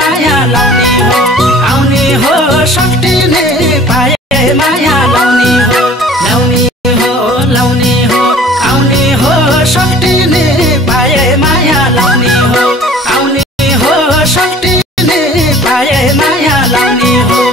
माया लाउने हो आउने हो सक्टिने पाए माया लाउने हो लाउने हो आउने हो सक्टिने पाए माया लाउने हो आउने हो सक्टिने पाए माया लाउने हो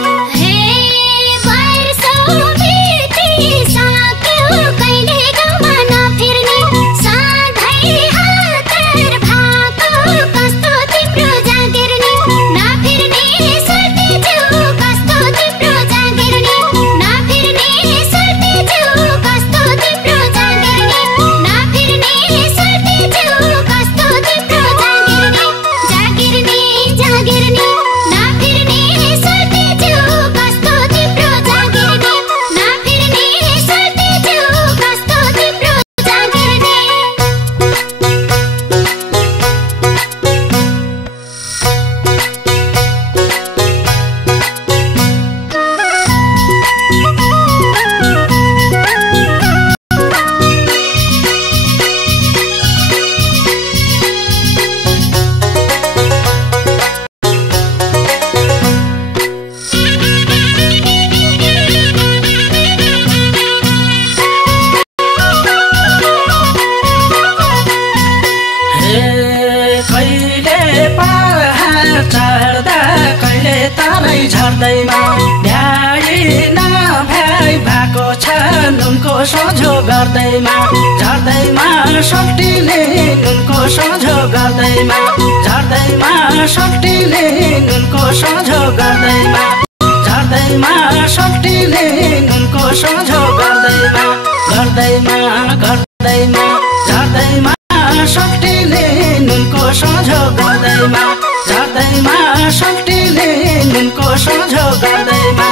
झर्दैमा भ्याइ नभ्याइ भएको छ नुनको सोझो गर्दैमा झर्दैमा सक्टिने नुनको सोझो गर्दैमा झर्दैमा सक्टिने नुनको सोझो गर्दैमा झर्दैमा सक्टिने नुनको सोझो गर्दैमा गर्दैमा गर्दैमा झर्दैमा सक्टिने नुनको सोझो गर्दैमा झर्दैमा सक्टिने नुनको सोझो गर्दैमा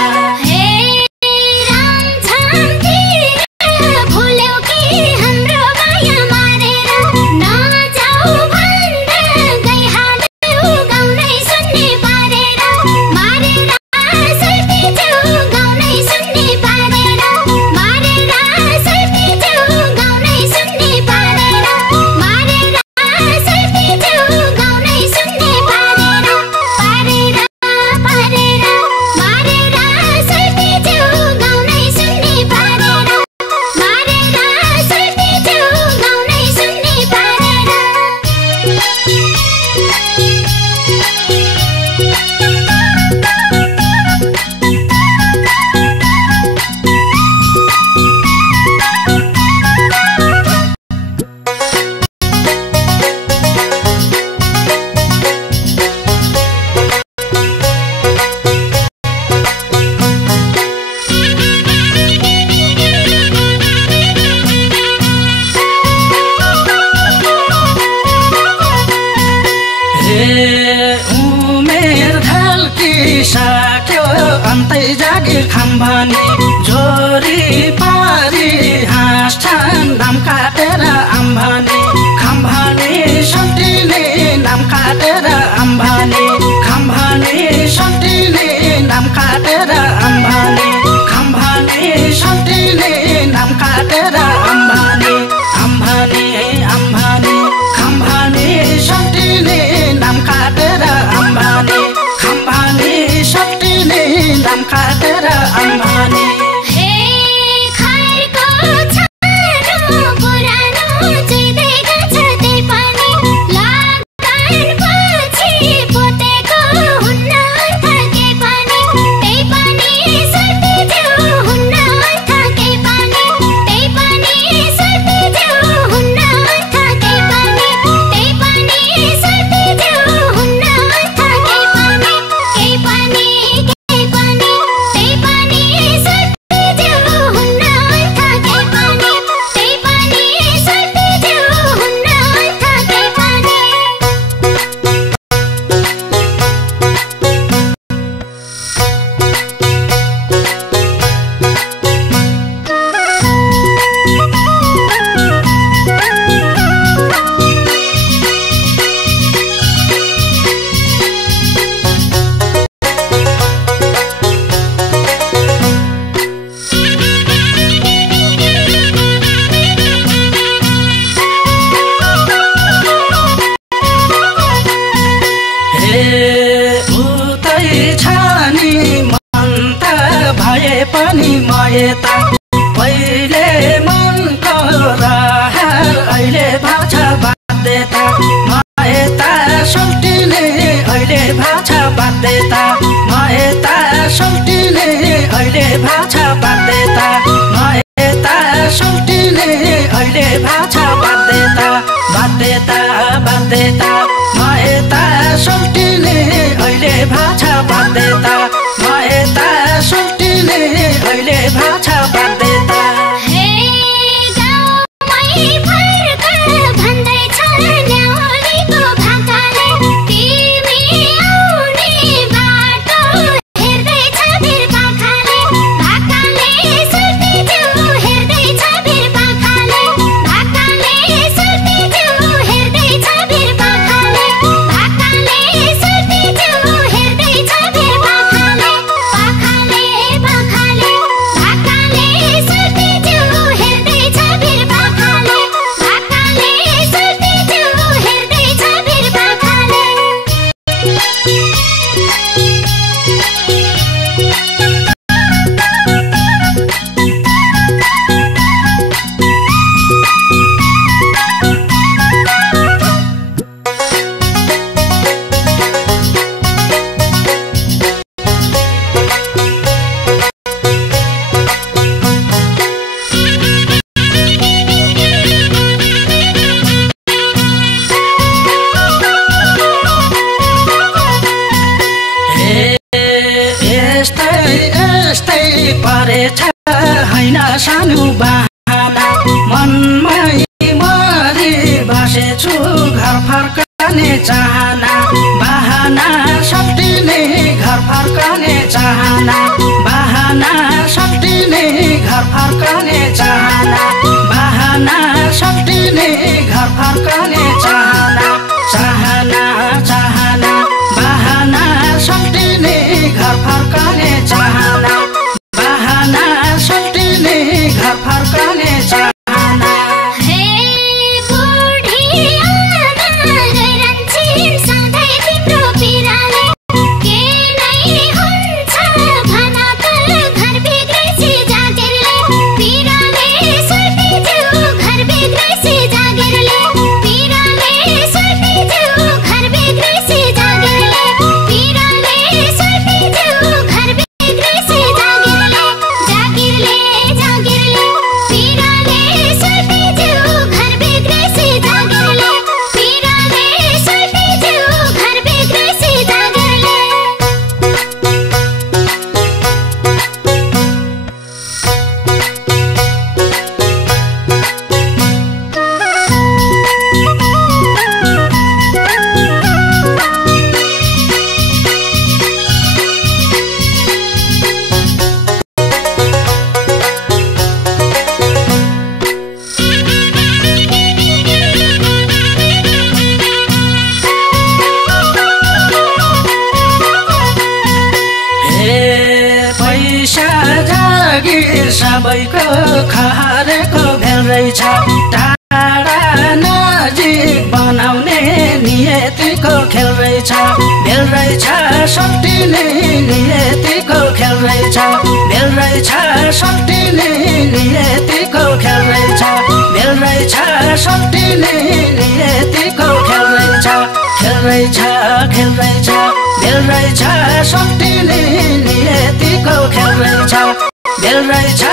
उमेर ढल्किसक्यो अन्तै जागिर खाम्भानी जोरी पारी हाँस्छन् नाम काटेर आम्भानी खाम्भानी सक्टिने नाम काटेर आम्भानी खाम्भानी सक्टिने नाम काटेर आम्भानी खाम्भानी सक्टिने नाम काटेर आम्भानी आम्भानी आम्भानी खाम्भानी सक्टिने नाम काटेर आम्भानी खाम्भानी सक्टिने नाम काटेर आम्भानी देता पहिले मनको रहर अहिले भाषा बाध्यता म यता सल्टिने अहिले भाषा बाध्यता म यता सल्टिने अहिले भाषा बाध्यता म यता सल्टिने अहिले भाषा बाध्यता बाध्यता बाध्यता म यता सल्टिने अहिले भाषा बाध्यता म यता सल्टिने अहिले भाषा बाध्यता परेछ हैन सानो बहाना मनमै मरि बसेछु घर फर्कने चाहना बहाना सल्टिने घर फर्कने चाहना बहाना सल्टिने घर फर्कने चाहना बहाना सल्टिने घर फर्कने चाहना चाहना चाहना बहाना सल्टिने घर फर्कने चाहना बहाना सल्टिने घर फर्कने चाहना सबैको खरेको भेल रहेछ टाढा नजिक बनाउने नियतिको खेल रहेछ भेल रहेछ सल्टिने नियतिको खेल रहेछ भेल रहेछ सल्टिने नियतिको खेल रहेछ भेल रहेछ सल्टिने नियतिको खेल रहेछ खेल रहेछ खेल रहेछ भेल रहेछ सल्टिने नियतिको खेल रहेछ भेल रहेछ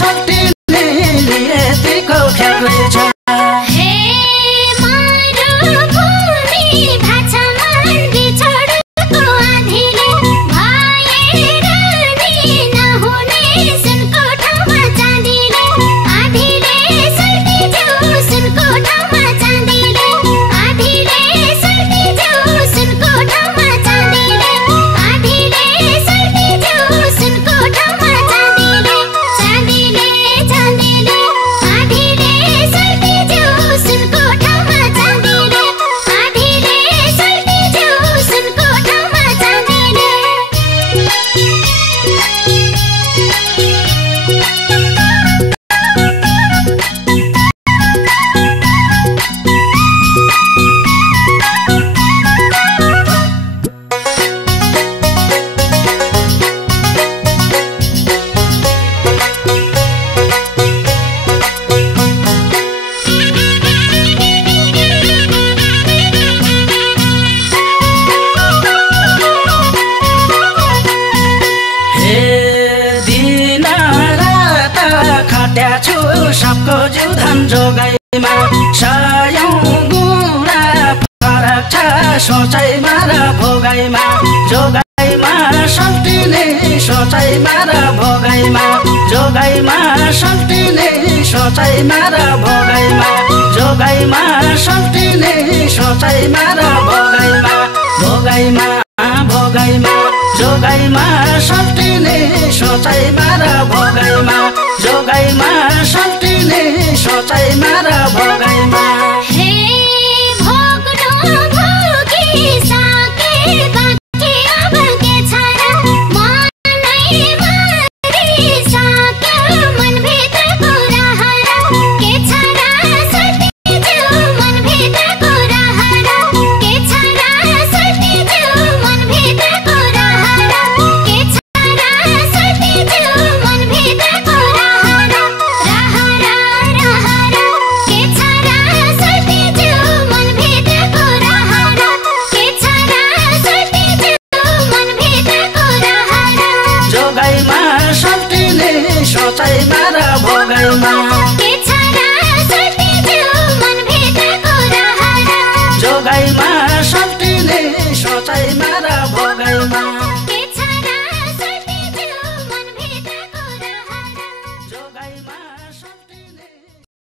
सल्टिने नियतिको खेल रहेछ चाँदीले सबको जीवधन जोगाइमा सयौं गुणा फरक छ सोचाइमा र भोगाइमा जोगाइमा सल्टिने सोचाइमा र भोगाइमा जोगाइमा सल्टिने सोचाइमा र भोगाइमा जोगाइमा सल्टिने सोचाइमा र भोगाइमा भोगाइमा भोगाइमा जोगाइमा सल्टिने सोचाइमा र भोगाइमा जोगाइमा सल्टिने सोचाइमा र भोगाइमा